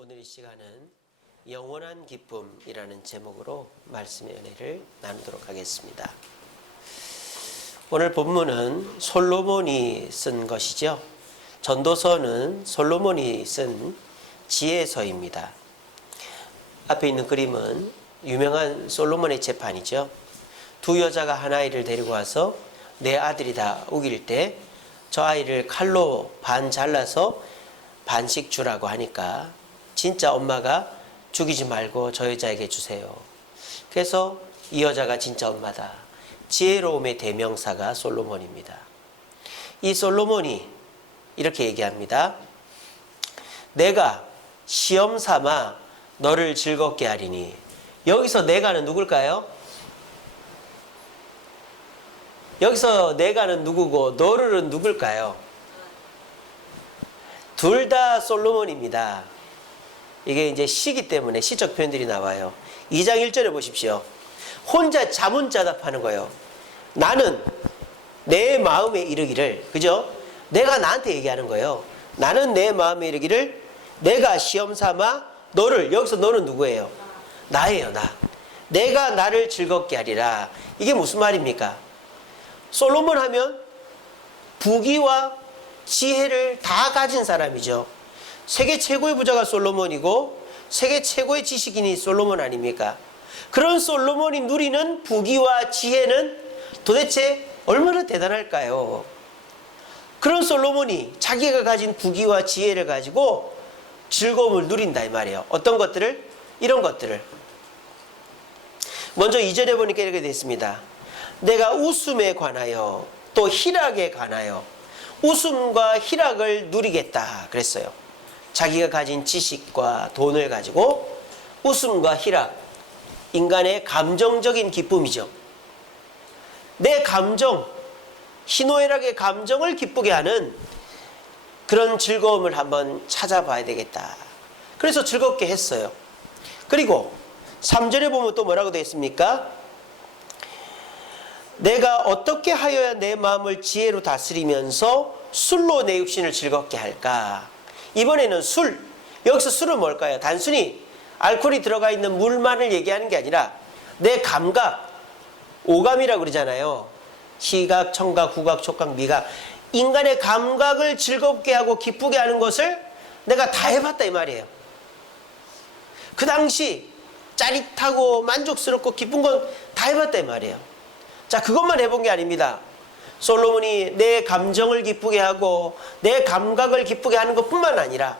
오늘 이 시간은 영원한 기쁨이라는 제목으로 말씀의 은혜를 나누도록 하겠습니다. 오늘 본문은 솔로몬이 쓴 것이죠. 전도서는 솔로몬이 쓴 지혜서입니다. 앞에 있는 그림은 유명한 솔로몬의 재판이죠. 두 여자가 한 아이를 데리고 와서 내 아들이다 우길 때 저 아이를 칼로 반 잘라서 반씩 주라고 하니까 진짜 엄마가 죽이지 말고 저 여자에게 주세요. 그래서 이 여자가 진짜 엄마다. 지혜로움의 대명사가 솔로몬입니다. 이 솔로몬이 이렇게 얘기합니다. 내가 시험 삼아 너를 즐겁게 하리니. 여기서 내가는 누굴까요? 여기서 내가는 누구고 너를은 누굴까요? 둘 다 솔로몬입니다. 이게 이제 시기 때문에 시적 표현들이 나와요. 2장 1절에 보십시오. 혼자 자문자답하는 거예요. 나는 내 마음에 이르기를, 그죠? 내가 나한테 얘기하는 거예요. 나는 내 마음에 이르기를 내가 시험 삼아 너를, 여기서 너는 누구예요? 나예요, 나. 내가 나를 즐겁게 하리라. 이게 무슨 말입니까? 솔로몬 하면 부귀와 지혜를 다 가진 사람이죠. 세계 최고의 부자가 솔로몬이고 세계 최고의 지식인이 솔로몬 아닙니까? 그런 솔로몬이 누리는 부귀와 지혜는 도대체 얼마나 대단할까요? 그런 솔로몬이 자기가 가진 부귀와 지혜를 가지고 즐거움을 누린다 이 말이에요. 어떤 것들을? 이런 것들을. 먼저 2절에 보니까 이렇게 되어 있습니다. 내가 웃음에 관하여 또 희락에 관하여 웃음과 희락을 누리겠다 그랬어요. 자기가 가진 지식과 돈을 가지고 웃음과 희락, 인간의 감정적인 기쁨이죠. 내 감정, 희노애락의 감정을 기쁘게 하는 그런 즐거움을 한번 찾아봐야 되겠다. 그래서 즐겁게 했어요. 그리고 3절에 보면 또 뭐라고 되어 있습니까? 내가 어떻게 하여야 내 마음을 지혜로 다스리면서 술로 내 육신을 즐겁게 할까? 이번에는 술. 여기서 술은 뭘까요? 단순히 알코올이 들어가 있는 물만을 얘기하는 게 아니라 내 감각, 오감이라고 그러잖아요. 시각, 청각, 후각, 촉각, 미각. 인간의 감각을 즐겁게 하고 기쁘게 하는 것을 내가 다 해봤다 이 말이에요. 그 당시 짜릿하고 만족스럽고 기쁜 건 다 해봤다 이 말이에요. 자, 그것만 해본 게 아닙니다. 솔로몬이 내 감정을 기쁘게 하고 내 감각을 기쁘게 하는 것뿐만 아니라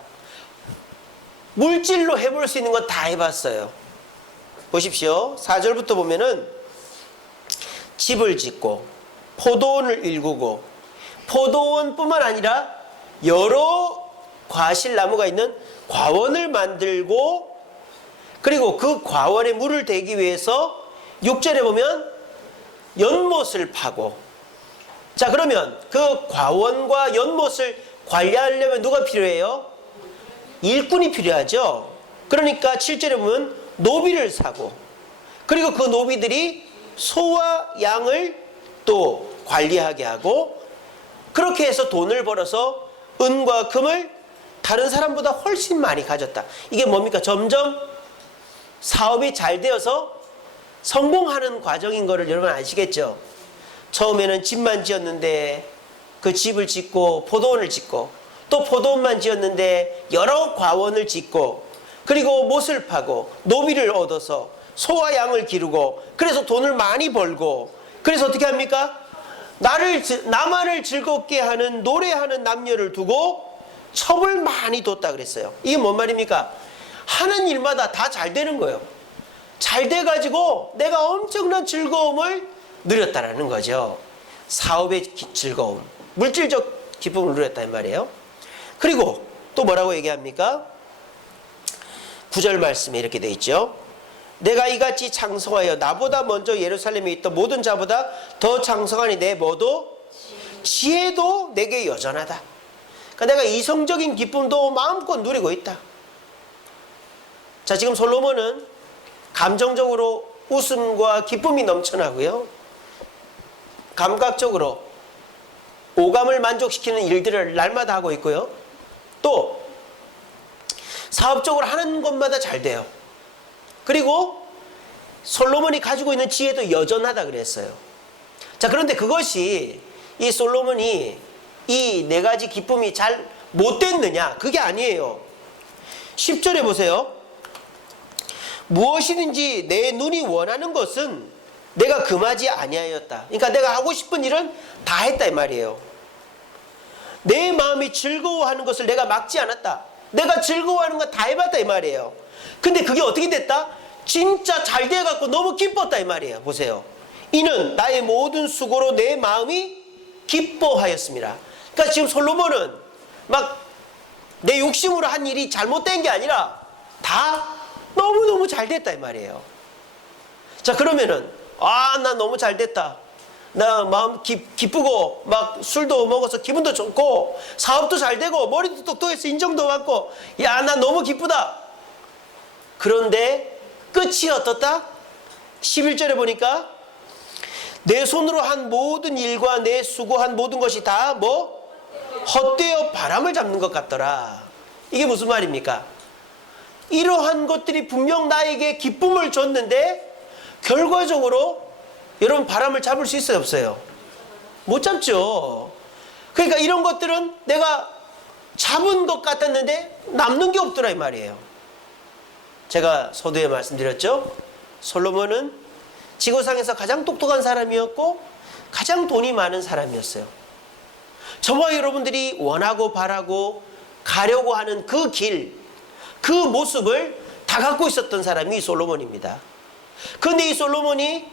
물질로 해볼 수 있는 건 다 해봤어요. 보십시오. 4절부터 보면은 집을 짓고 포도원을 일구고 포도원뿐만 아니라 여러 과실나무가 있는 과원을 만들고 그리고 그 과원에 물을 대기 위해서 6절에 보면 연못을 파고. 자, 그러면 그 과원과 연못을 관리하려면 누가 필요해요? 일꾼이 필요하죠. 그러니까 7절에 보면 노비를 사고 그리고 그 노비들이 소와 양을 또 관리하게 하고 그렇게 해서 돈을 벌어서 은과 금을 다른 사람보다 훨씬 많이 가졌다. 이게 뭡니까? 점점 사업이 잘 되어서 성공하는 과정인 거를 여러분 아시겠죠? 처음에는 집만 지었는데 그 집을 짓고 포도원을 짓고 또 포도원만 지었는데 여러 과원을 짓고 그리고 못을 파고 노비를 얻어서 소와 양을 기르고 그래서 돈을 많이 벌고 그래서 어떻게 합니까? 나만을 즐겁게 하는 노래하는 남녀를 두고 첩을 많이 뒀다 그랬어요. 이게 뭔 말입니까? 하는 일마다 다 잘 되는 거예요. 잘 돼가지고 내가 엄청난 즐거움을 누렸다라는 거죠. 사업의 즐거움, 물질적 기쁨을 누렸다는 말이에요. 그리고 또 뭐라고 얘기합니까? 9절 말씀에 이렇게 돼 있죠. 내가 이같이 창성하여 나보다 먼저 예루살렘에 있던 모든 자보다 더 창성하니 내 뭐도? 지혜도 내게 여전하다. 그러니까 내가 이성적인 기쁨도 마음껏 누리고 있다. 자, 지금 솔로몬은 감정적으로 웃음과 기쁨이 넘쳐나고요. 감각적으로 오감을 만족시키는 일들을 날마다 하고 있고요. 또 사업적으로 하는 것마다 잘 돼요. 그리고 솔로몬이 가지고 있는 지혜도 여전하다 그랬어요. 자, 그런데 그것이 이 솔로몬이 이 네 가지 기쁨이 잘 못 됐느냐? 그게 아니에요. 10절에 보세요. 무엇이든지 내 눈이 원하는 것은 내가 금하지 아니하였다. 그러니까 내가 하고 싶은 일은 다 했다 이 말이에요. 내 마음이 즐거워하는 것을 내가 막지 않았다. 내가 즐거워하는 거 다 해봤다 이 말이에요. 근데 그게 어떻게 됐다? 진짜 잘 돼갖고 너무 기뻤다 이 말이에요. 보세요. 이는 나의 모든 수고로 내 마음이 기뻐하였습니다. 그러니까 지금 솔로몬은 막 내 욕심으로 한 일이 잘못된 게 아니라 다 너무너무 잘 됐다 이 말이에요. 자, 그러면은 나 너무 잘 됐다. 나 마음 기쁘고 막 술도 먹어서 기분도 좋고 사업도 잘 되고 머리도 똑똑해서 인정도 받고 야, 나 너무 기쁘다. 그런데 끝이 어떻다? 11절에 보니까 내 손으로 한 모든 일과 내 수고한 모든 것이 다 뭐? 헛되어 바람을 잡는 것 같더라. 이게 무슨 말입니까? 이러한 것들이 분명 나에게 기쁨을 줬는데 결과적으로 여러분 바람을 잡을 수 있어요 없어요? 못 잡죠. 그러니까 이런 것들은 내가 잡은 것 같았는데 남는 게 없더라 이 말이에요. 제가 서두에 말씀드렸죠. 솔로몬은 지구상에서 가장 똑똑한 사람이었고 가장 돈이 많은 사람이었어요. 저와 여러분들이 원하고 바라고 가려고 하는 그 길, 그 모습을 다 갖고 있었던 사람이 솔로몬입니다. 그런데 이 솔로몬이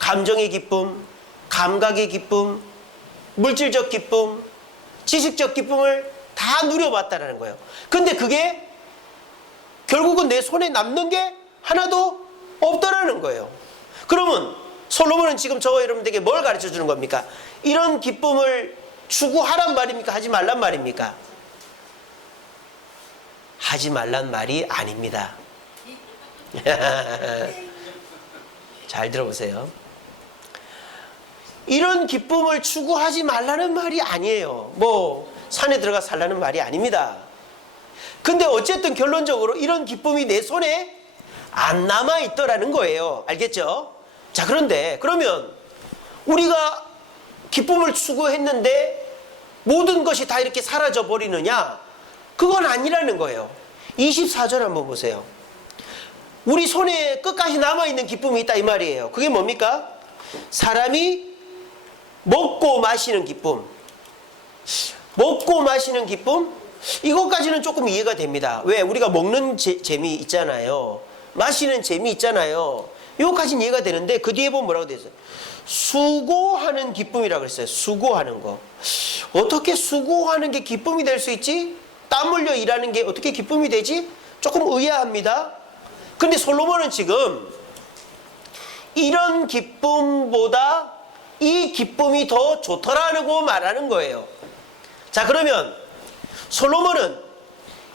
감정의 기쁨, 감각의 기쁨, 물질적 기쁨, 지식적 기쁨을 다 누려봤다는 거예요. 근데 그게 결국은 내 손에 남는 게 하나도 없더라는 거예요. 그러면 솔로몬은 지금 저와 여러분들에게 뭘 가르쳐 주는 겁니까? 이런 기쁨을 추구하란 말입니까? 하지 말란 말입니까? 하지 말란 말이 아닙니다. 잘 들어보세요. 이런 기쁨을 추구하지 말라는 말이 아니에요. 뭐 산에 들어가 살라는 말이 아닙니다. 근데 어쨌든 결론적으로 이런 기쁨이 내 손에 안 남아있더라는 거예요. 알겠죠? 자, 그런데 그러면 우리가 기쁨을 추구했는데 모든 것이 다 이렇게 사라져 버리느냐? 그건 아니라는 거예요. 24절 한번 보세요. 우리 손에 끝까지 남아있는 기쁨이 있다 이 말이에요. 그게 뭡니까? 사람이 먹고 마시는 기쁨. 먹고 마시는 기쁨? 이것까지는 조금 이해가 됩니다. 왜? 우리가 먹는 재미 있잖아요. 마시는 재미 있잖아요. 이것까지는 이해가 되는데 그 뒤에 보면 뭐라고 되어 있어요? 수고하는 기쁨이라고 그랬어요. 수고하는 거. 어떻게 수고하는 게 기쁨이 될 수 있지? 땀 흘려 일하는 게 어떻게 기쁨이 되지? 조금 의아합니다. 근데 솔로몬은 지금 이런 기쁨보다 이 기쁨이 더 좋더라고 말하는 거예요. 자, 그러면 솔로몬은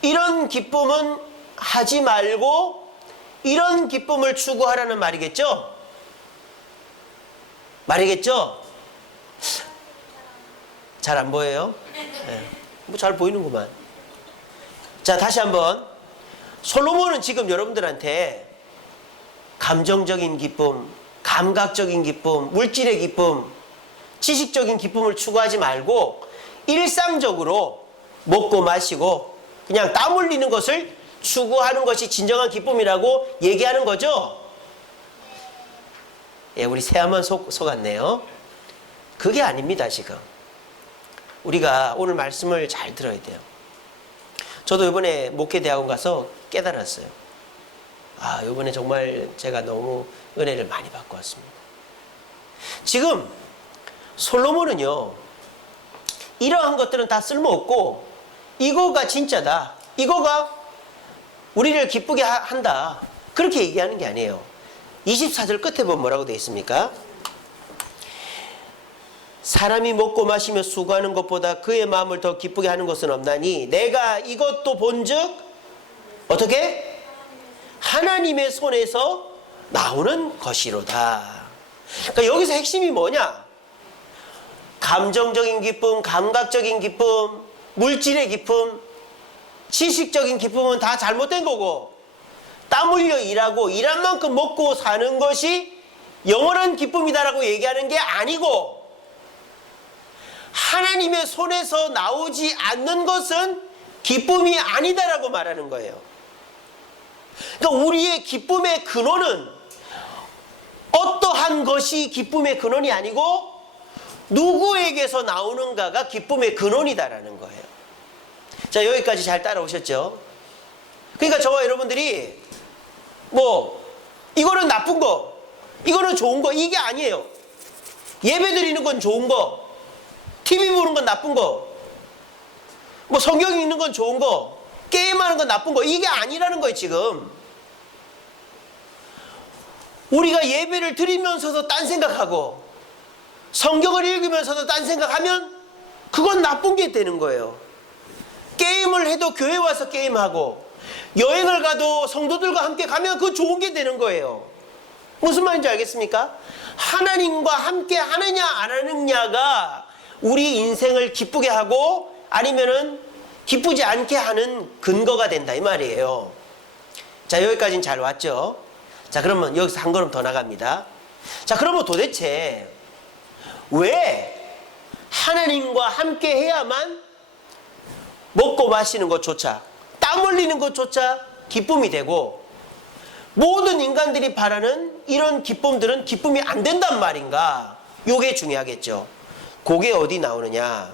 이런 기쁨은 하지 말고 이런 기쁨을 추구하라는 말이겠죠? 말이겠죠? 잘 안 보여요? 네. 뭐 잘 보이는구만. 자, 다시 한번. 솔로몬은 지금 여러분들한테 감정적인 기쁨, 감각적인 기쁨, 물질의 기쁨, 지식적인 기쁨을 추구하지 말고 일상적으로 먹고 마시고 그냥 땀 흘리는 것을 추구하는 것이 진정한 기쁨이라고 얘기하는 거죠? 예, 우리 새하만 속았네요. 그게 아닙니다, 지금. 우리가 오늘 말씀을 잘 들어야 돼요. 저도 이번에 목회대학원 가서 깨달았어요. 이번에 정말 제가 너무 은혜를 많이 받고 왔습니다. 지금 솔로몬은요, 이러한 것들은 다 쓸모없고 이거가 진짜다. 이거가 우리를 기쁘게 한다. 그렇게 얘기하는 게 아니에요. 24절 끝에 보면 뭐라고 되어 있습니까? 사람이 먹고 마시며 수고하는 것보다 그의 마음을 더 기쁘게 하는 것은 없나니 내가 이것도 본즉 어떻게? 하나님의 손에서 나오는 것이로다. 그러니까 여기서 핵심이 뭐냐? 감정적인 기쁨, 감각적인 기쁨, 물질의 기쁨, 지식적인 기쁨은 다 잘못된 거고, 땀 흘려 일하고 일한 만큼 먹고 사는 것이 영원한 기쁨이다라고 얘기하는 게 아니고, 하나님의 손에서 나오지 않는 것은 기쁨이 아니다라고 말하는 거예요. 그러니까 우리의 기쁨의 근원은 어떠한 것이 기쁨의 근원이 아니고 누구에게서 나오는가가 기쁨의 근원이다라는 거예요. 자, 여기까지 잘 따라오셨죠? 그러니까 저와 여러분들이 이거는 나쁜 거, 이거는 좋은 거, 이게 아니에요. 예배 드리는 건 좋은 거, TV 보는 건 나쁜 거, 성경 읽는 건 좋은 거, 게임하는 건 나쁜 거, 이게 아니라는 거예요. 지금 우리가 예배를 드리면서도 딴 생각하고 성경을 읽으면서도 딴 생각하면 그건 나쁜 게 되는 거예요. 게임을 해도 교회 와서 게임하고 여행을 가도 성도들과 함께 가면 그거 좋은 게 되는 거예요. 무슨 말인지 알겠습니까? 하나님과 함께 하느냐 안 하느냐가 우리 인생을 기쁘게 하고 아니면은 기쁘지 않게 하는 근거가 된다 이 말이에요. 자, 여기까지는 잘 왔죠? 자, 그러면 여기서 한 걸음 더 나갑니다. 자, 그러면 도대체 왜 하나님과 함께 해야만 먹고 마시는 것조차, 땀 흘리는 것조차 기쁨이 되고 모든 인간들이 바라는 이런 기쁨들은 기쁨이 안 된단 말인가? 요게 중요하겠죠. 그게 어디 나오느냐?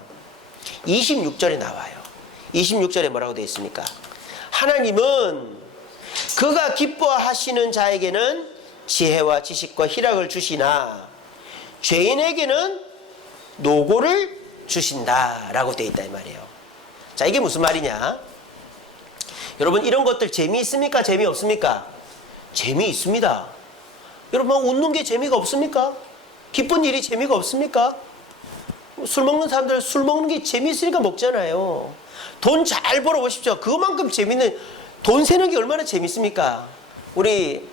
26절에 나와요. 26절에 뭐라고 되어 있습니까? 하나님은 그가 기뻐하시는 자에게는 지혜와 지식과 희락을 주시나 죄인에게는 노고를 주신다라고 되어 있다 이 말이에요. 자, 이게 무슨 말이냐? 여러분, 이런 것들 재미있습니까? 재미없습니까? 재미있습니다. 여러분, 웃는 게 재미가 없습니까? 기쁜 일이 재미가 없습니까? 술 먹는 사람들 술 먹는 게 재미있으니까 먹잖아요. 돈 잘 벌어보십시오. 그만큼 재밌는, 돈 세는 게 얼마나 재밌습니까? 우리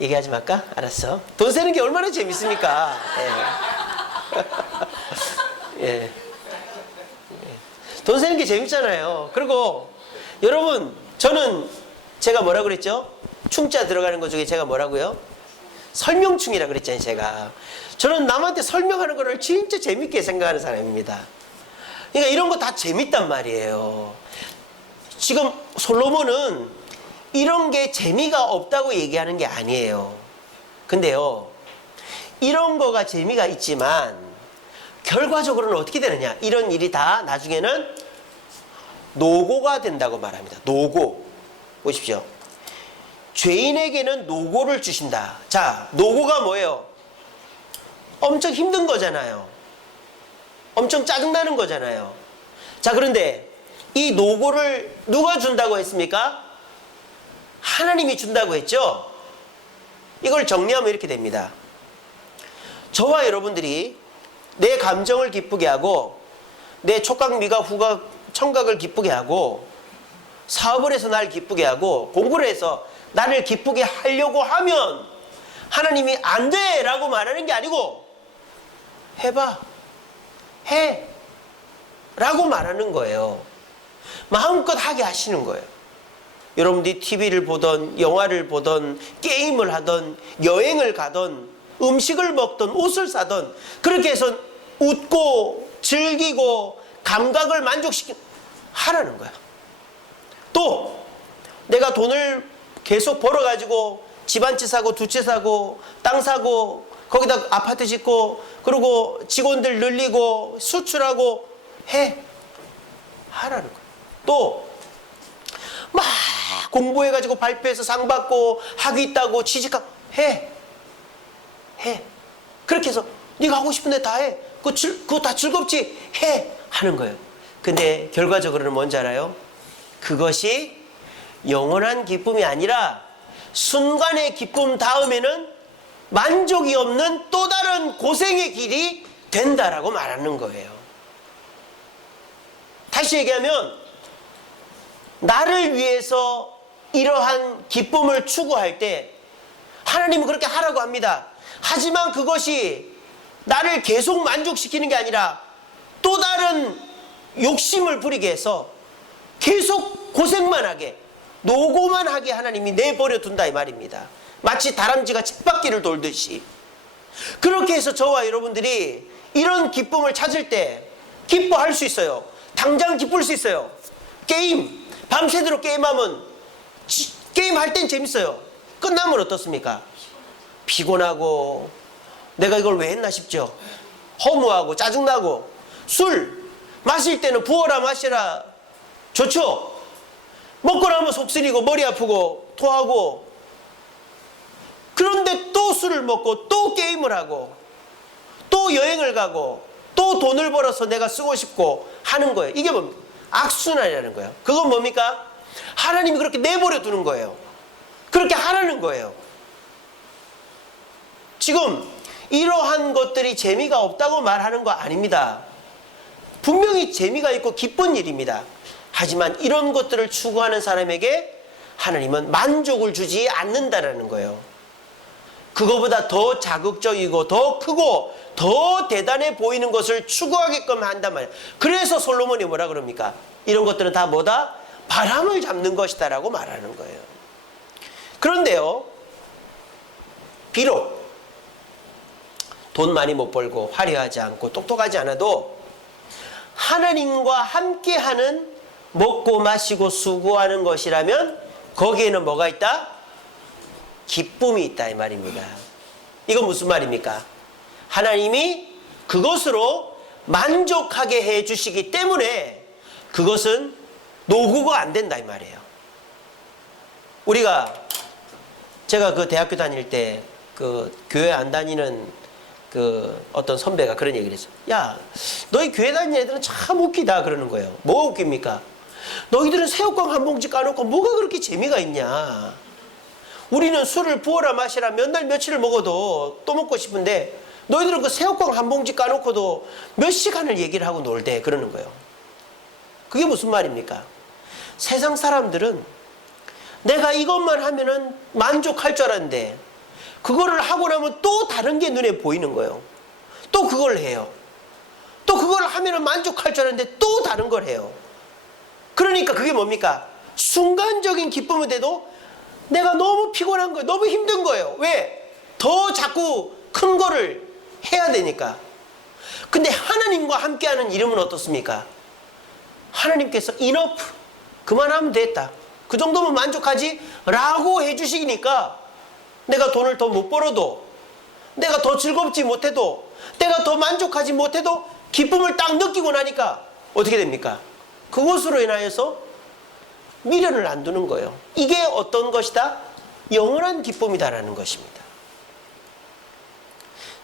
얘기하지 말까? 알았어. 돈 세는 게 얼마나 재밌습니까? 예. 예. 돈 세는 게 재밌잖아요. 그리고 여러분, 저는 제가 뭐라고 그랬죠? 충자 들어가는 것 중에 제가 뭐라고요? 설명충이라 그랬잖아요. 제가 저는 남한테 설명하는 거를 진짜 재밌게 생각하는 사람입니다. 그러니까 이런 거 다 재밌단 말이에요. 지금 솔로몬은 이런 게 재미가 없다고 얘기하는 게 아니에요. 근데요, 이런 거가 재미가 있지만 결과적으로는 어떻게 되느냐? 이런 일이 다 나중에는 노고가 된다고 말합니다. 노고. 보십시오. 죄인에게는 노고를 주신다. 자, 노고가 뭐예요? 엄청 힘든 거잖아요. 엄청 짜증나는 거잖아요. 자, 그런데 이 노고를 누가 준다고 했습니까? 하나님이 준다고 했죠? 이걸 정리하면 이렇게 됩니다. 저와 여러분들이 내 감정을 기쁘게 하고 내 촉각, 미각, 후각, 청각을 기쁘게 하고 사업을 해서 날 기쁘게 하고 공부를 해서 나를 기쁘게 하려고 하면 하나님이 안 돼! 라고 말하는 게 아니고 해봐, 해! 라고 말하는 거예요. 마음껏 하게 하시는 거예요. 여러분들이 TV를 보던 영화를 보던 게임을 하던 여행을 가던 음식을 먹던 옷을 사던 그렇게 해서 웃고 즐기고 감각을 하라는 거야. 또 내가 돈을 계속 벌어가지고 집 한 채 사고 두 채 사고 땅 사고 거기다 아파트 짓고 그리고 직원들 늘리고 수출하고 하라는 거야. 또 막 공부해가지고 발표해서 상 받고 학위 있다고 취직하고 해. 그렇게 해서 네가 하고 싶은 데 다 해. 그거 다 즐겁지? 하는 거예요. 근데 결과적으로는 뭔지 알아요? 그것이 영원한 기쁨이 아니라 순간의 기쁨 다음에는 만족이 없는 또 다른 고생의 길이 된다라고 말하는 거예요. 다시 얘기하면 나를 위해서 이러한 기쁨을 추구할 때 하나님은 그렇게 하라고 합니다. 하지만 그것이 나를 계속 만족시키는 게 아니라 또 다른 욕심을 부리게 해서 계속 고생만 하게, 노고만 하게 하나님이 내버려 둔다 이 말입니다. 마치 다람쥐가 쳇바퀴를 돌듯이. 그렇게 해서 저와 여러분들이 이런 기쁨을 찾을 때 기뻐할 수 있어요. 당장 기쁠 수 있어요. 게임, 밤새도록 게임하면 게임할 땐 재밌어요. 끝나면 어떻습니까? 피곤하고 내가 이걸 왜 했나 싶죠. 허무하고 짜증나고. 술 마실 때는 부어라 마시라 좋죠. 먹고 나면 속 쓰리고 머리 아프고 토하고. 그런데 또 술을 먹고 또 게임을 하고 또 여행을 가고 또 돈을 벌어서 내가 쓰고 싶고 하는 거예요. 이게 뭡니까? 악순환이라는 거예요. 그건 뭡니까? 하나님이 그렇게 내버려 두는 거예요. 그렇게 하라는 거예요. 지금 이러한 것들이 재미가 없다고 말하는 거 아닙니다. 분명히 재미가 있고 기쁜 일입니다. 하지만 이런 것들을 추구하는 사람에게 하나님은 만족을 주지 않는다라는 거예요. 그거보다 더 자극적이고 더 크고 더 대단해 보이는 것을 추구하게끔 한단 말이에요. 그래서 솔로몬이 뭐라 그럽니까? 이런 것들은 다 뭐다? 바람을 잡는 것이다 라고 말하는 거예요. 그런데요, 비록 돈 많이 못 벌고 화려하지 않고 똑똑하지 않아도 하나님과 함께하는 먹고 마시고 수고하는 것이라면 거기에는 뭐가 있다? 기쁨이 있다 이 말입니다. 이건 무슨 말입니까? 하나님이 그것으로 만족하게 해 주시기 때문에 그것은 노구가 안 된다 이 말이에요. 제가 그 대학교 다닐 때 그 교회 안 다니는 그 어떤 선배가 그런 얘기를 했어. 야, 너희 교회 다니는 애들은 참 웃기다 그러는 거예요. 뭐가 웃깁니까? 너희들은 새우깡 한 봉지 까놓고 뭐가 그렇게 재미가 있냐. 우리는 술을 부어라 마시라 몇 날 며칠을 먹어도 또 먹고 싶은데 너희들은 그 새우깡 한 봉지 까놓고도 몇 시간을 얘기를 하고 놀대 그러는 거예요. 그게 무슨 말입니까? 세상 사람들은 내가 이것만 하면은 만족할 줄 알았는데 그거를 하고 나면 또 다른 게 눈에 보이는 거예요. 또 그걸 해요. 또 그걸 하면은 만족할 줄 알았는데 또 다른 걸 해요. 그러니까 그게 뭡니까? 순간적인 기쁨은 돼도 내가 너무 피곤한 거예요. 너무 힘든 거예요. 왜? 더 자꾸 큰 거를 해야 되니까. 근데 하나님과 함께하는 이름은 어떻습니까? 하나님께서 enough, 그만하면 됐다. 그 정도면 만족하지? 라고 해주시니까 내가 돈을 더 못 벌어도, 내가 더 즐겁지 못해도, 내가 더 만족하지 못해도 기쁨을 딱 느끼고 나니까 어떻게 됩니까? 그것으로 인하여서 미련을 안 두는 거예요. 이게 어떤 것이다? 영원한 기쁨이다라는 것입니다.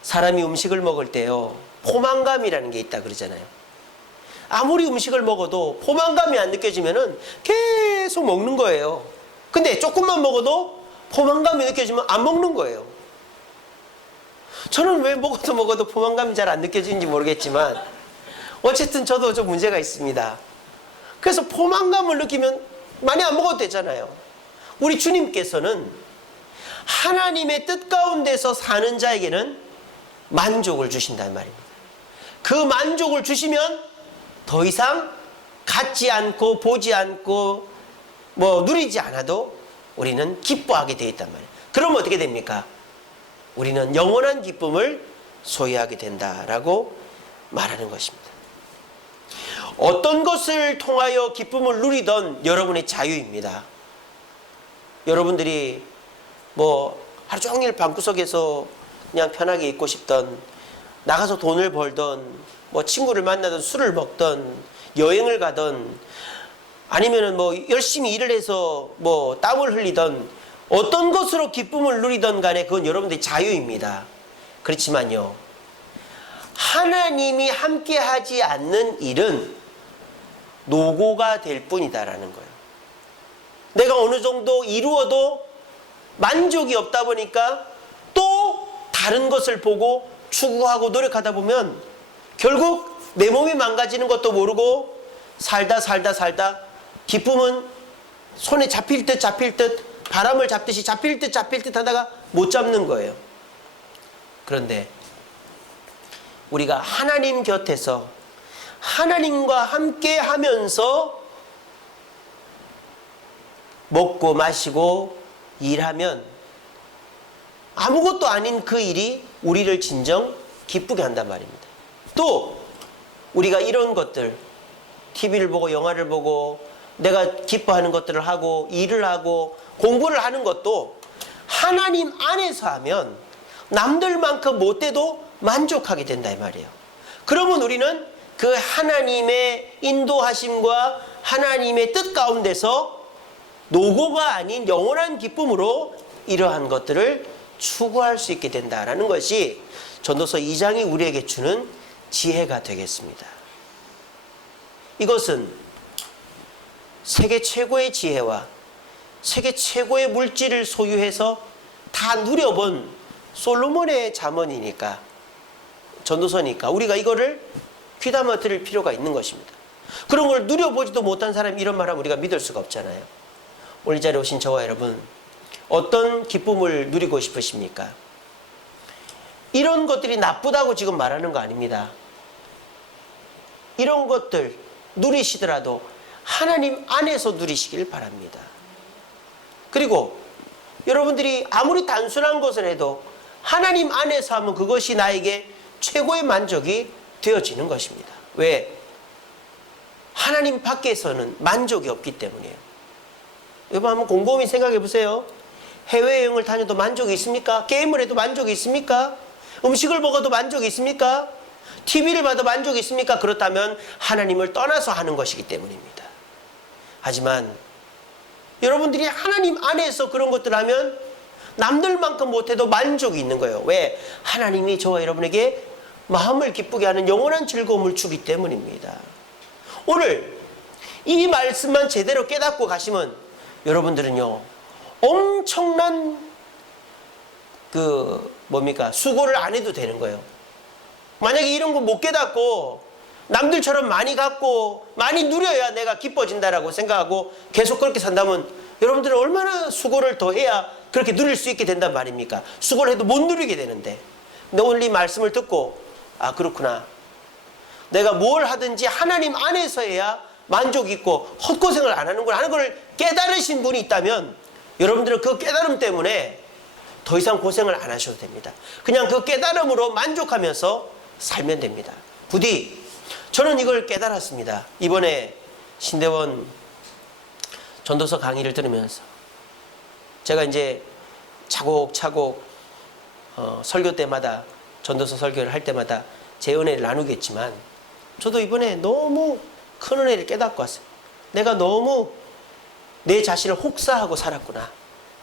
사람이 음식을 먹을 때요, 포만감이라는 게 있다 그러잖아요. 아무리 음식을 먹어도 포만감이 안 느껴지면은 계속 먹는 거예요. 근데 조금만 먹어도 포만감이 느껴지면 안 먹는 거예요. 저는 왜 먹어도 포만감이 잘 안 느껴지는지 모르겠지만 어쨌든 저도 좀 문제가 있습니다. 그래서 포만감을 느끼면 많이 안 먹어도 되잖아요. 우리 주님께서는 하나님의 뜻 가운데서 사는 자에게는 만족을 주신다는 말입니다. 그 만족을 주시면 더 이상 갖지 않고 보지 않고 누리지 않아도 우리는 기뻐하게 되어 있단 말이에요. 그러면 어떻게 됩니까? 우리는 영원한 기쁨을 소유하게 된다라고 말하는 것입니다. 어떤 것을 통하여 기쁨을 누리던 여러분의 자유입니다. 여러분들이 하루 종일 방구석에서 그냥 편하게 있고 싶던, 나가서 돈을 벌던, 친구를 만나던, 술을 먹던, 여행을 가던, 아니면은 열심히 일을 해서 땀을 흘리던, 어떤 것으로 기쁨을 누리던 간에 그건 여러분들의 자유입니다. 그렇지만요, 하나님이 함께 하지 않는 일은 노고가 될 뿐이다라는 거예요. 내가 어느 정도 이루어도 만족이 없다 보니까 또 다른 것을 보고 추구하고 노력하다 보면 결국 내 몸이 망가지는 것도 모르고 살다 기쁨은 손에 잡힐 듯 바람을 잡듯이 잡힐 듯 하다가 못 잡는 거예요. 그런데 우리가 하나님 곁에서 하나님과 함께 하면서 먹고 마시고 일하면 아무것도 아닌 그 일이 우리를 진정 기쁘게 한단 말입니다. 또 우리가 이런 것들, TV를 보고 영화를 보고 내가 기뻐하는 것들을 하고 일을 하고 공부를 하는 것도 하나님 안에서 하면 남들만큼 못돼도 만족하게 된다 이 말이에요. 그러면 우리는 그 하나님의 인도하심과 하나님의 뜻 가운데서 노고가 아닌 영원한 기쁨으로 이러한 것들을 추구할 수 있게 된다라는 것이 전도서 2장이 우리에게 주는 지혜가 되겠습니다. 이것은 세계 최고의 지혜와 세계 최고의 물질을 소유해서 다 누려본 솔로몬의 잠언이니까, 전도서니까 우리가 이거를 귀담아 들을 필요가 있는 것입니다. 그런 걸 누려보지도 못한 사람이 이런 말하면 우리가 믿을 수가 없잖아요. 오늘 이 자리에 오신 저와 여러분, 어떤 기쁨을 누리고 싶으십니까? 이런 것들이 나쁘다고 지금 말하는 거 아닙니다. 이런 것들 누리시더라도 하나님 안에서 누리시길 바랍니다. 그리고 여러분들이 아무리 단순한 것을 해도 하나님 안에서 하면 그것이 나에게 최고의 만족이 되어지는 것입니다. 왜? 하나님 밖에서는 만족이 없기 때문이에요. 여러분 한번 곰곰이 생각해 보세요. 해외여행을 다녀도 만족이 있습니까? 게임을 해도 만족이 있습니까? 음식을 먹어도 만족이 있습니까? TV를 봐도 만족이 있습니까? 그렇다면 하나님을 떠나서 하는 것이기 때문입니다. 하지만 여러분들이 하나님 안에서 그런 것들 하면 남들만큼 못해도 만족이 있는 거예요. 왜? 하나님이 저와 여러분에게 마음을 기쁘게 하는 영원한 즐거움을 주기 때문입니다. 오늘 이 말씀만 제대로 깨닫고 가시면 여러분들은요, 엄청난 수고를 안 해도 되는 거예요. 만약에 이런 거 못 깨닫고 남들처럼 많이 갖고 많이 누려야 내가 기뻐진다라고 생각하고 계속 그렇게 산다면 여러분들은 얼마나 수고를 더 해야 그렇게 누릴 수 있게 된단 말입니까? 수고를 해도 못 누리게 되는데. 근데 오늘 이 말씀을 듣고 아, 그렇구나. 내가 뭘 하든지 하나님 안에서 해야 만족 있고 헛고생을 안 하는구나 하는 걸 깨달으신 분이 있다면 여러분들은 그 깨달음 때문에 더 이상 고생을 안 하셔도 됩니다. 그냥 그 깨달음으로 만족하면서 살면 됩니다. 부디 저는 이걸 깨달았습니다. 이번에 신대원 전도서 강의를 들으면서 제가 이제 차곡차곡 설교 때마다, 전도서 설교를 할 때마다 제 은혜를 나누겠지만 저도 이번에 너무 큰 은혜를 깨닫고 왔어요. 내가 너무 내 자신을 혹사하고 살았구나.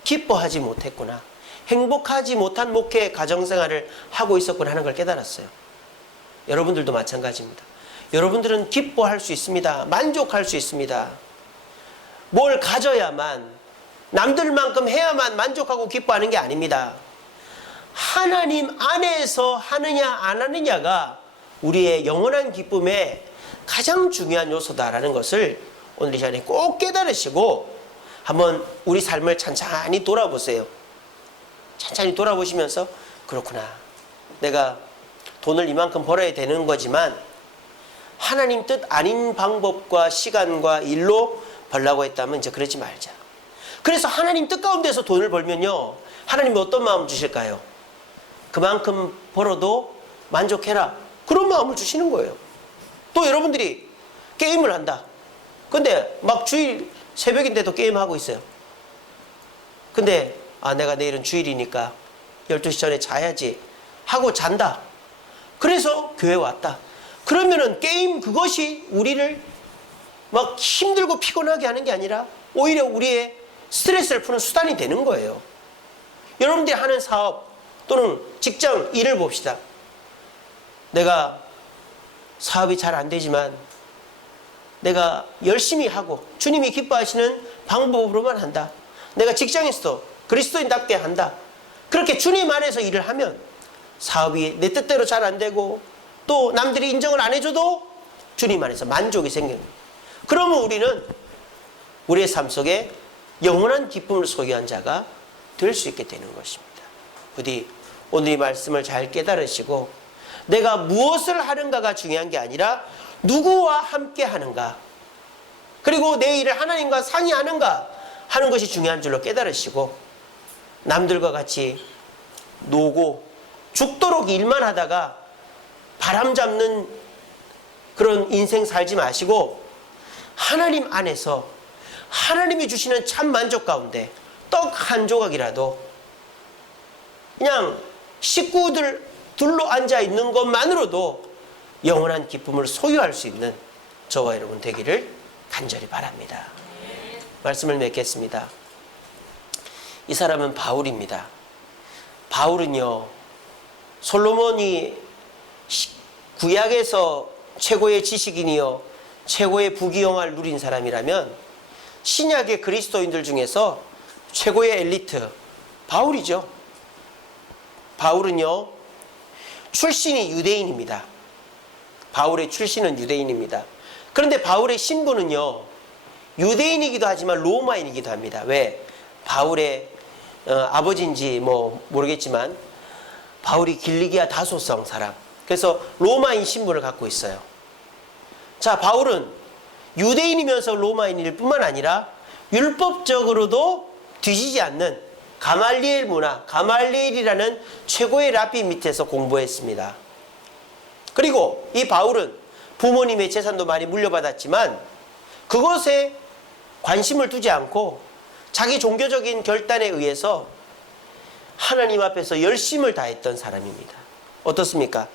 기뻐하지 못했구나. 행복하지 못한 목회 가정생활을 하고 있었구나 하는 걸 깨달았어요. 여러분들도 마찬가지입니다. 여러분들은 기뻐할 수 있습니다. 만족할 수 있습니다. 뭘 가져야만, 남들만큼 해야만 만족하고 기뻐하는 게 아닙니다. 하나님 안에서 하느냐 안 하느냐가 우리의 영원한 기쁨의 가장 중요한 요소다라는 것을 오늘 이 시간에 꼭 깨달으시고 한번 우리 삶을 찬찬히 돌아보세요. 찬찬히 돌아보시면서 그렇구나. 내가 돈을 이만큼 벌어야 되는 거지만 하나님 뜻 아닌 방법과 시간과 일로 벌라고 했다면 이제 그러지 말자. 그래서 하나님 뜻 가운데서 돈을 벌면요, 하나님이 어떤 마음 주실까요? 그만큼 벌어도 만족해라. 그런 마음을 주시는 거예요. 또 여러분들이 게임을 한다. 근데 막 주일 새벽인데도 게임하고 있어요. 근데 내가 내일은 주일이니까 12시 전에 자야지 하고 잔다. 그래서 교회 왔다. 그러면은 게임 그것이 우리를 막 힘들고 피곤하게 하는 게 아니라 오히려 우리의 스트레스를 푸는 수단이 되는 거예요. 여러분들이 하는 사업 또는 직장 일을 봅시다. 내가 사업이 잘 안 되지만 내가 열심히 하고 주님이 기뻐하시는 방법으로만 한다. 내가 직장에서도 그리스도인답게 한다. 그렇게 주님 안에서 일을 하면 사업이 내 뜻대로 잘 안 되고 또 남들이 인정을 안 해줘도 주님 안에서 만족이 생깁니다. 그러면 우리는 우리의 삶 속에 영원한 기쁨을 소유한 자가 될 수 있게 되는 것입니다. 부디 오늘 이 말씀을 잘 깨달으시고 내가 무엇을 하는가가 중요한 게 아니라 누구와 함께 하는가, 그리고 내 일을 하나님과 상의하는가 하는 것이 중요한 줄로 깨달으시고 남들과 같이 노고 죽도록 일만 하다가 바람 잡는 그런 인생 살지 마시고 하나님 안에서 하나님이 주시는 참 만족 가운데 떡 한 조각이라도 그냥 식구들 둘러 앉아 있는 것만으로도 영원한 기쁨을 소유할 수 있는 저와 여러분 되기를 간절히 바랍니다. 말씀을 맺겠습니다. 이 사람은 바울입니다. 바울은요, 솔로몬이 구약에서 최고의 지식인이요 최고의 부귀영화를 누린 사람이라면 신약의 그리스도인들 중에서 최고의 엘리트 바울이죠. 바울은요 출신이 유대인입니다. 바울의 출신은 유대인입니다. 그런데 바울의 신분은요 유대인이기도 하지만 로마인이기도 합니다. 왜? 바울의 아버지인지 뭐 모르겠지만 바울이 길리기아 다소성 사람, 그래서 로마인 신분을 갖고 있어요. 자, 바울은 유대인이면서 로마인일 뿐만 아니라 율법적으로도 뒤지지 않는 가말리엘 문화, 가말리엘이라는 최고의 랍비 밑에서 공부했습니다. 그리고 이 바울은 부모님의 재산도 많이 물려받았지만 그것에 관심을 두지 않고 자기 종교적인 결단에 의해서 하나님 앞에서 열심을 다했던 사람입니다. 어떻습니까?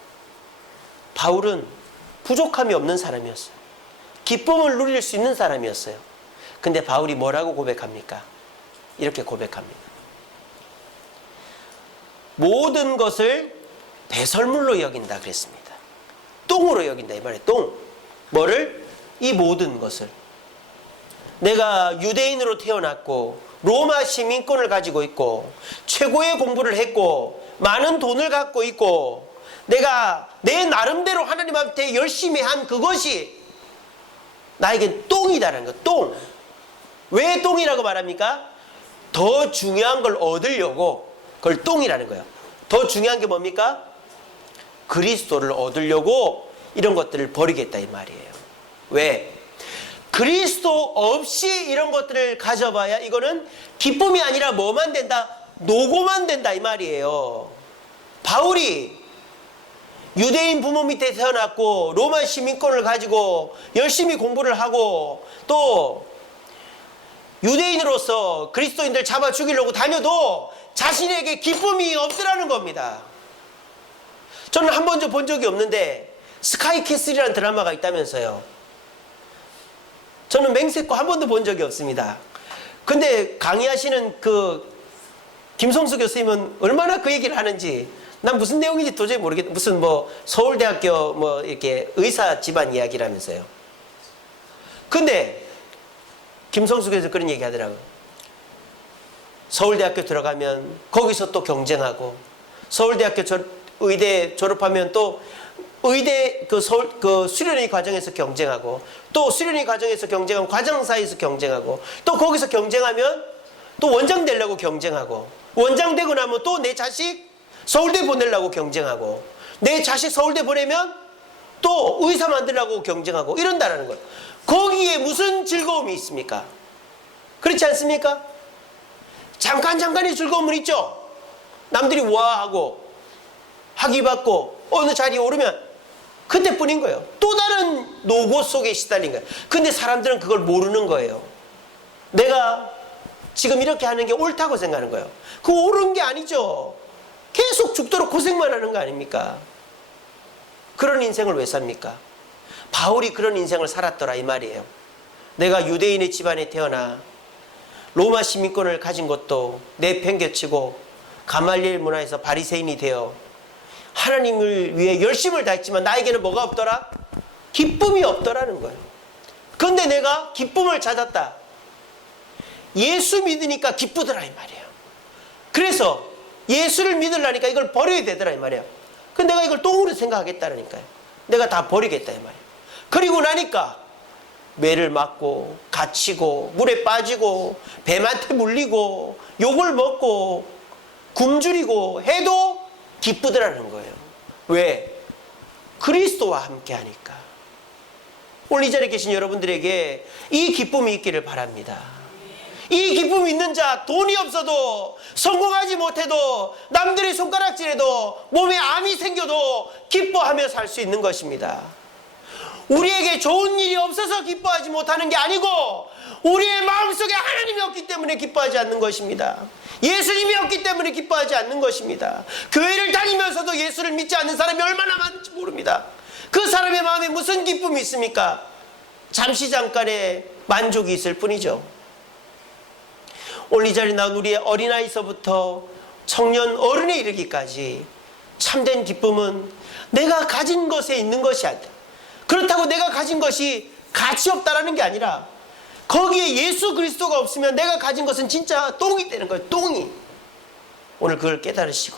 바울은 부족함이 없는 사람이었어요. 기쁨을 누릴 수 있는 사람이었어요. 근데 바울이 뭐라고 고백합니까? 이렇게 고백합니다. 모든 것을 배설물로 여긴다 그랬습니다. 똥으로 여긴다 이 말이에요. 똥. 뭐를? 이 모든 것을. 내가 유대인으로 태어났고 로마 시민권을 가지고 있고 최고의 공부를 했고 많은 돈을 갖고 있고 내가 내 나름대로 하나님 앞에 열심히 한 그것이 나에겐 똥이다라는 거. 똥. 왜 똥이라고 말합니까? 더 중요한 걸 얻으려고 그걸 똥이라는 거예요. 더 중요한 게 뭡니까? 그리스도를 얻으려고 이런 것들을 버리겠다 이 말이에요. 왜? 그리스도 없이 이런 것들을 가져봐야 이거는 기쁨이 아니라 뭐만 된다? 노고만 된다 이 말이에요. 바울이 유대인 부모 밑에 태어났고 로마 시민권을 가지고 열심히 공부를 하고 또 유대인으로서 그리스도인들 잡아 죽이려고 다녀도 자신에게 기쁨이 없더라는 겁니다. 저는 한 번도 본 적이 없는데 스카이캐슬이라는 드라마가 있다면서요. 저는 맹세코 한 번도 본 적이 없습니다. 근데 강의하시는 그 김성수 교수님은 얼마나 그 얘기를 하는지 난 무슨 내용인지 도저히 모르겠. 무슨 뭐 서울대학교 뭐 이렇게 의사 집안 이야기라면서요. 근데 김성수 교수 그런 얘기 하더라고요. 서울대학교 들어가면 거기서 또 경쟁하고 서울대학교 의대 졸업하면 또 의대 그 수련회 과정에서 경쟁하고 또 수련회 과정에서 경쟁하면 과정 사이에서 경쟁하고 또 거기서 경쟁하면 또 원장 되려고 경쟁하고 원장 되고 나면 또 내 자식 서울대 보내려고 경쟁하고 내 자식 서울대 보내면 또 의사 만들려고 경쟁하고 이런다라는 거예요. 거기에 무슨 즐거움이 있습니까? 그렇지 않습니까? 잠깐의 즐거움은 있죠. 남들이 와하고 학위 받고 어느 자리에 오르면 그때뿐인 거예요. 또 다른 노고 속에 시달린 거예요. 근데 사람들은 그걸 모르는 거예요. 내가 지금 이렇게 하는 게 옳다고 생각하는 거예요. 그거 옳은 게 아니죠. 계속 죽도록 고생만 하는 거 아닙니까? 그런 인생을 왜 삽니까? 바울이 그런 인생을 살았더라 이 말이에요. 내가 유대인의 집안에 태어나 로마 시민권을 가진 것도 내팽개치고 가말리엘 문화에서 바리새인이 되어 하나님을 위해 열심을 다했지만 나에게는 뭐가 없더라? 기쁨이 없더라는 거예요. 그런데 내가 기쁨을 찾았다. 예수 믿으니까 기쁘더라 이 말이에요. 그래서 예수를 믿으려니까 이걸 버려야 되더라 이 말이에요. 근데 내가 이걸 똥으로 생각하겠다니까요. 내가 다 버리겠다 이 말이에요. 그리고 나니까 매를 맞고 갇히고 물에 빠지고 뱀한테 물리고 욕을 먹고 굶주리고 해도 기쁘더라는 거예요. 왜? 그리스도와 함께 하니까. 오늘 이 자리에 계신 여러분들에게 이 기쁨이 있기를 바랍니다. 이 기쁨 있는 자, 돈이 없어도, 성공하지 못해도, 남들의 손가락질해도, 몸에 암이 생겨도 기뻐하며 살 수 있는 것입니다. 우리에게 좋은 일이 없어서 기뻐하지 못하는 게 아니고 우리의 마음속에 하나님이 없기 때문에 기뻐하지 않는 것입니다. 예수님이 없기 때문에 기뻐하지 않는 것입니다. 교회를 다니면서도 예수를 믿지 않는 사람이 얼마나 많은지 모릅니다. 그 사람의 마음에 무슨 기쁨이 있습니까? 잠시 잠깐의 만족이 있을 뿐이죠. 오늘 이 자리에 나온 우리의 어린아이서부터 청년 어른에 이르기까지 참된 기쁨은 내가 가진 것에 있는 것이 아니다. 그렇다고 내가 가진 것이 가치 없다라는 게 아니라 거기에 예수 그리스도가 없으면 내가 가진 것은 진짜 똥이 되는 거예요. 똥이. 오늘 그걸 깨달으시고,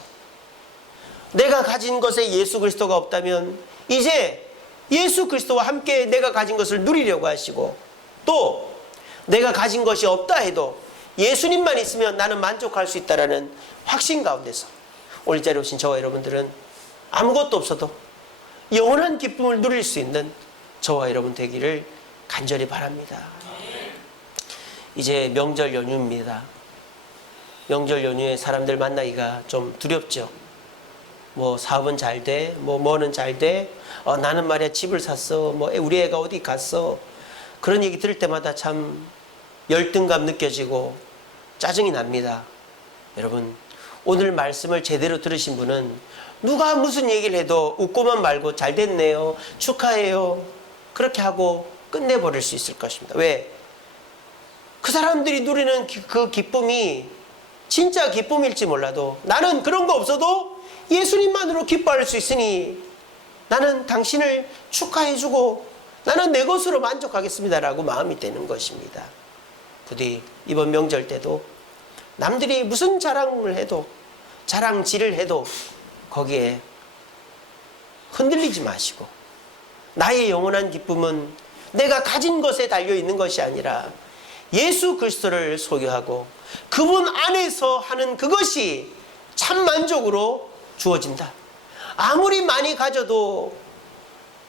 내가 가진 것에 예수 그리스도가 없다면 이제 예수 그리스도와 함께 내가 가진 것을 누리려고 하시고, 또 내가 가진 것이 없다 해도 예수님만 있으면 나는 만족할 수 있다라는 확신 가운데서 오늘 이 자리에 오신 저와 여러분들은 아무것도 없어도 영원한 기쁨을 누릴 수 있는 저와 여러분 되기를 간절히 바랍니다. 이제 명절 연휴입니다. 명절 연휴에 사람들 만나기가 좀 두렵죠. 뭐 사업은 잘 돼, 뭐는 잘 돼, 나는 말이야 집을 샀어, 우리 애가 어디 갔어. 그런 얘기 들을 때마다 참 열등감 느껴지고 짜증이 납니다. 여러분, 오늘 말씀을 제대로 들으신 분은 누가 무슨 얘기를 해도 웃고만 말고 잘 됐네요, 축하해요, 그렇게 하고 끝내버릴 수 있을 것입니다. 왜? 그 사람들이 누리는 그 기쁨이 진짜 기쁨일지 몰라도 나는 그런 거 없어도 예수님만으로 기뻐할 수 있으니 나는 당신을 축하해주고 나는 내 것으로 만족하겠습니다라고 마음이 되는 것입니다. 부디 이번 명절 때도 남들이 무슨 자랑을 해도, 자랑질을 해도 거기에 흔들리지 마시고, 나의 영원한 기쁨은 내가 가진 것에 달려있는 것이 아니라 예수 그리스도를 소유하고 그분 안에서 하는 그것이 참 만족으로 주어진다. 아무리 많이 가져도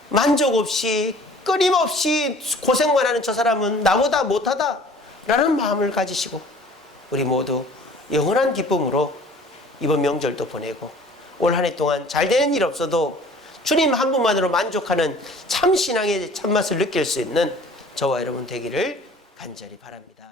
만족 없이 끊임없이 고생만 하는 저 사람은 나보다 못하다 라는 마음을 가지시고 우리 모두 영원한 기쁨으로 이번 명절도 보내고 올 한 해 동안 잘 되는 일 없어도 주님 한 분만으로 만족하는 참 신앙의 참맛을 느낄 수 있는 저와 여러분 되기를 간절히 바랍니다.